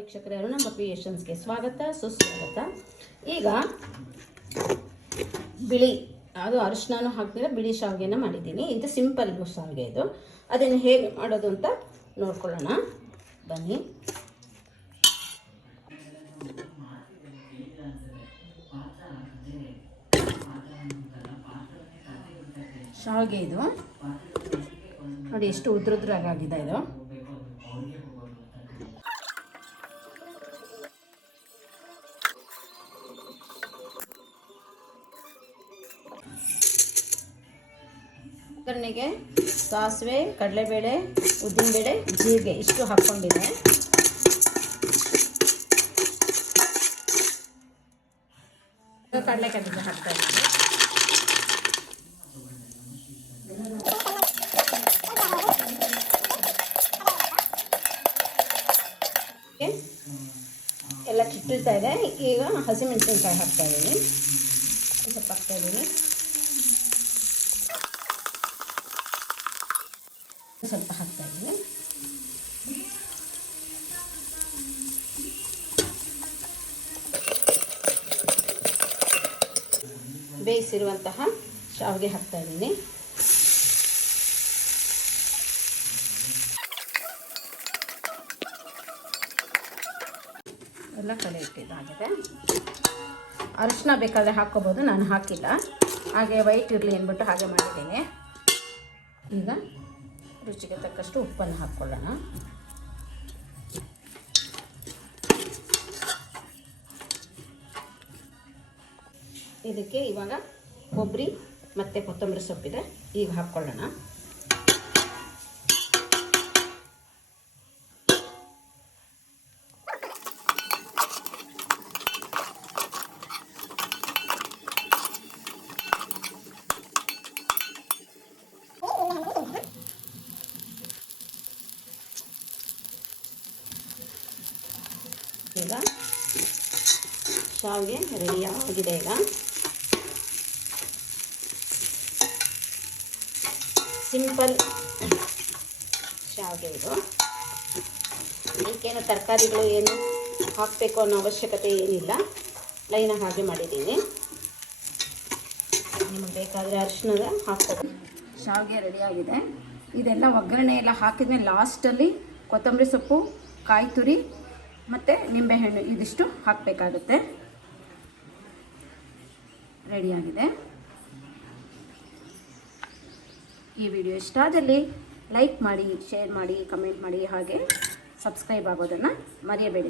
ವೀಕ್ಷಕರೇ, ಅರುಣಮ್ಮ ಕ್ರಿಯೇಷನ್ಸ್ಗೆ ಸ್ವಾಗತ ಸುಸ್ವಾಗತ. ಈಗ ಬಿಳಿ ಅದು ಅರಿಶಿನ ಹಾಕ್ತಿರೋ ಬಿಳಿ ಶಾವಿಗೆನ ಮಾಡಿದ್ದೀನಿ. ಇದು ಸಿಂಪಲ್ ಶಾವಿಗೆ. ಇದು ಅದನ್ನು ಹೇಗೆ ಮಾಡೋದು ಅಂತ ನೋಡ್ಕೊಳ್ಳೋಣ ಬನ್ನಿ. ಶಾವಿಗೆ ಇದು ನೋಡಿ ಎಷ್ಟು ಉದ್ರುದ್ರಾಗಿದೆ ಇದು. ಒಗ್ಗರಣೆಗೆ ಸಾಸಿವೆ, ಕಡಲೆಬೇಳೆ, ಉದ್ದಿನಬೇಳೆ, ಜೀರಿಗೆ ಇಷ್ಟು ಹಾಕ್ಕೊಂಡಿದೆ. ಕಡಲೆಕಾಯಿ ಬೀಜ ಹಾಕ್ತಾ ಇದ್ದೀನಿ. ಎಲ್ಲ ಚಿಟ್ಟಿರ್ತಾ ಇದೆ. ಈಗ ಹಸಿಮೆಣಸಿನ್ಕಾಯಿ ಹಾಕ್ತಾ ಇದ್ದೀನಿ. ಸ್ವಲ್ಪ ಹಾಕ್ತಾ ಇದ್ದೀನಿ. ಸ್ವಲ್ಪ ಹಾಕ್ತಾ ಇದ್ದೀನಿ. ಬೇಯಿಸಿರುವಂತಹ ಶಾವಿಗೆ ಹಾಕ್ತಾ ಇದ್ದೀನಿ. ಎಲ್ಲ ಕಡೆ ಇಟ್ಟಿದ್ದಾಗಿದೆ. ಅರಿಶಿನ ಬೇಕಾದರೆ ಹಾಕ್ಕೋಬೋದು, ನಾನು ಹಾಕಿಲ್ಲ. ಹಾಗೆ ವೈಟ್ ಇರಲಿ ಅಂದ್ಬಿಟ್ಟು ಹಾಗೆ ಮಾಡಿದ್ದೀನಿ. ಈಗ ರುಚಿಗೆ ತಕ್ಕಷ್ಟು ಉಪ್ಪನ್ನು ಹಾಕ್ಕೊಳ್ಳೋಣ. ಇದಕ್ಕೆ ಇವಾಗ ಕೊಬ್ಬರಿ ಮತ್ತು ಕೊತ್ತಂಬರಿ ಸೊಪ್ಪಿದೆ, ಈಗ ಹಾಕ್ಕೊಳ್ಳೋಣ. ಈಗ ಶಾವಿಗೆ ರೆಡಿ ಆಗಿದೆ. ಈಗ ಸಿಂಪಲ್ ಶಾವಿಗೆ ಇದು. ಇದಕ್ಕೇನು ತರಕಾರಿಗಳು ಏನು ಹಾಕಬೇಕು ಅನ್ನೋ ಅವಶ್ಯಕತೆ ಏನಿಲ್ಲ, ಲೈನಾಗಿ ಹಾಗೆ ಮಾಡಿದ್ದೀನಿ. ನಿಮಗೆ ಬೇಕಾದರೆ ಅರಿಶಿನ ಹಾಕ್ಬೋದು. ಶಾವಿಗೆ ರೆಡಿಯಾಗಿದೆ. ಇದೆಲ್ಲ ಒಗ್ಗರಣೆ ಎಲ್ಲ ಹಾಕಿದ್ಮೇಲೆ ಲಾಸ್ಟಲ್ಲಿ ಕೊತ್ತಂಬರಿ ಸೊಪ್ಪು, ಕಾಯಿ ತುರಿ ಮತ್ತು ನಿಂಬೆಹಣ್ಣು ಇದಿಷ್ಟು ಹಾಕಬೇಕಾಗುತ್ತೆ. ರೆಡಿಯಾಗಿದೆ. ಈ ವಿಡಿಯೋ ಇಷ್ಟ ಆದಲ್ಲಿ ಲೈಕ್ ಮಾಡಿ, ಶೇರ್ ಮಾಡಿ, ಕಮೆಂಟ್ ಮಾಡಿ, ಹಾಗೆ ಸಬ್ಸ್ಕ್ರೈಬ್ ಆಗೋದನ್ನು ಮರೆಯಬೇಡಿ.